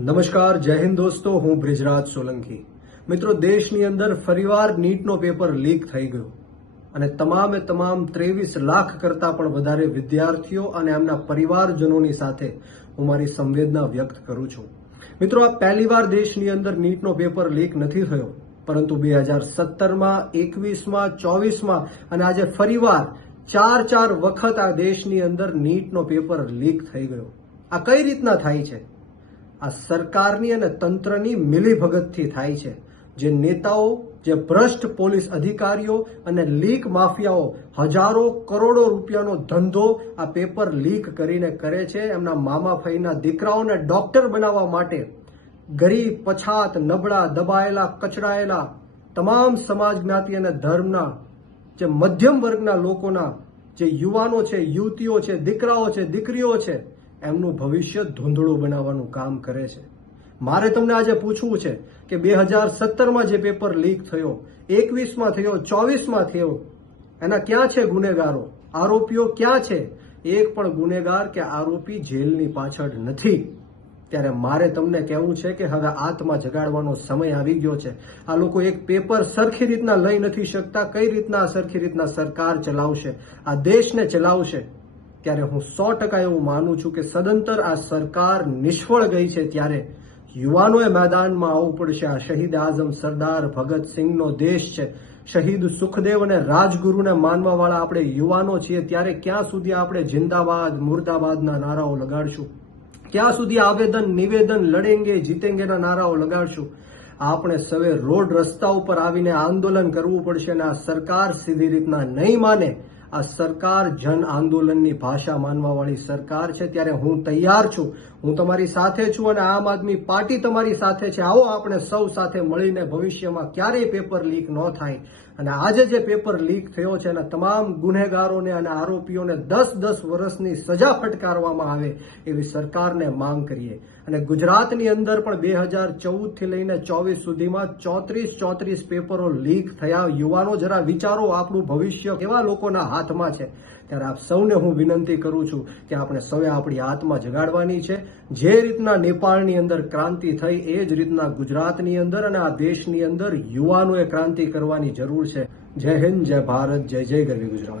નમસ્કાર, જય હિન્દ દોસ્તો. હું બ્રિજરાજ સોલંકી. મિત્રો, દેશની અંદર ફરીવાર નીટનો પેપર લીક થઈ ગયો અને તમામે તમામ 23 લાખ કરતા પણ વધારે વિદ્યાર્થીઓ અને એમના પરિવારજનોની સાથે હું મારી સંવેદના વ્યક્ત કરું છું. મિત્રો, આ પહેલીવાર દેશની અંદર નીટનો પેપર લીક નથી થયો, પરંતુ 2017માં, 21માં, 24માં અને આજે ફરીવાર ચાર વખત આ દેશની અંદર નીટનો પેપર લીક થઈ ગયો. આ કઈ રીતના થાય છે? આ સરકારની અને તંત્રની મિલીભગતથી થાય છે. જે નેતાઓ, જે ભ્રષ્ટ પોલીસ અધિકારીઓ અને લીક માફિયાઓ હજારો કરોડો રૂપિયાનો ધંધો આ પેપર લીક કરીને કરે છે. એમના મામા ફઈના દીકરાઓને ડોક્ટર બનાવવા માટે ગરીબ, પછાત, નબળા, દબાયેલા, કચડાયેલા તમામ સમાજ, જ્ઞાતિ અને ધર્મના જે મધ્યમ વર્ગના લોકોના જે યુવાનો છે, યુવતીઓ છે, દીકરાઓ છે, દીકરીઓ છે, એમનું ભવિષ્ય ધૂંધળું બનાવવાનું કામ કરે છે. મારે તમને આજે પૂછવું છે કે 2017માં જે પેપર લીક થયો, 21માં થયો, 24માં થયો, એના ક્યાં છે ગુનેગારો? આરોપીઓ ક્યાં છે? એક પણ ગુનેગાર કે આરોપી જેલની પાછળ નથી. ત્યારે મારે તમને કહેવું છે કે હવે આત્મા જગાડવાનો સમય આવી ગયો છે. આ લોકો એક પેપર સરખી રીતના લઈ નથી શકતા. કઈ રીતના સરખી રીતના સરકાર ચલાવશે, આ દેશને ચલાવશે? ત્યારે હું 100% એવું માનું છું કે સદંતર આ સરકાર નિષ્ફળ ગઈ છે. ત્યારે યુવાનોએ મેદાનમાં આવવું પડશે. આ શહીદ આઝમ સરદાર ભગતસિંહનો દેશ છે. શહીદ સુખદેવ અને રાજગુરુને માનવાવાળા આપણે યુવાનો છીએ. ત્યારે ક્યાં સુધી આપણે જિંદાબાદ, મુર્દાબાદના નારાઓ લગાડશું? ક્યાં સુધી આવેદન, નિવેદન, લડેંગે જીતેંગેના નારાઓ લગાડશું? આપણે સવે રોડ રસ્તા ઉપર આવીને આંદોલન કરવું પડશે. અને આ સરકાર સીધી રીતના નહીં માને. આ સરકાર જન આંદોલનની ભાષા માનવાવાળી સરકાર છે. ત્યારે હું તૈયાર છું, હું તમારી સાથે છું અને આમ આદમી પાર્ટી તમારી સાથે છે. આવો આપણે સૌ સાથે મળીને ભવિષ્યમાં ક્યારેય પેપર લીક ન થાય અને આજે જે પેપર લીક થયો છે એના તમામ ગુનેગારોને અને આરોપીઓને 10-10 વર્ષની સજા ફટકારવામાં આવે એવી સરકારને માંગ કરીએ. અને ગુજરાતની અંદર પણ 2014થી લઈને 24 સુધીમાં 34 પેપરો લીક થયા. યુવાનો, જરા વિચારો, આપણું ભવિષ્ય કેવા લોકોના હાથમાં છે. ત્યારે આપ સૌને હું વિનંતી કરું છું કે આપણે સૌએ આપણી આત્મા જગાડવાની છે. જે રીતના નેપાળની અંદર ક્રાંતિ થઈ એ જ રીતના ગુજરાતની અંદર અને આ દેશની અંદર યુવાનોએ ક્રાંતિ કરવાની જરૂર છે. જય હિન્દ, જય ભારત, જય જય ગરવી ગુજરાત.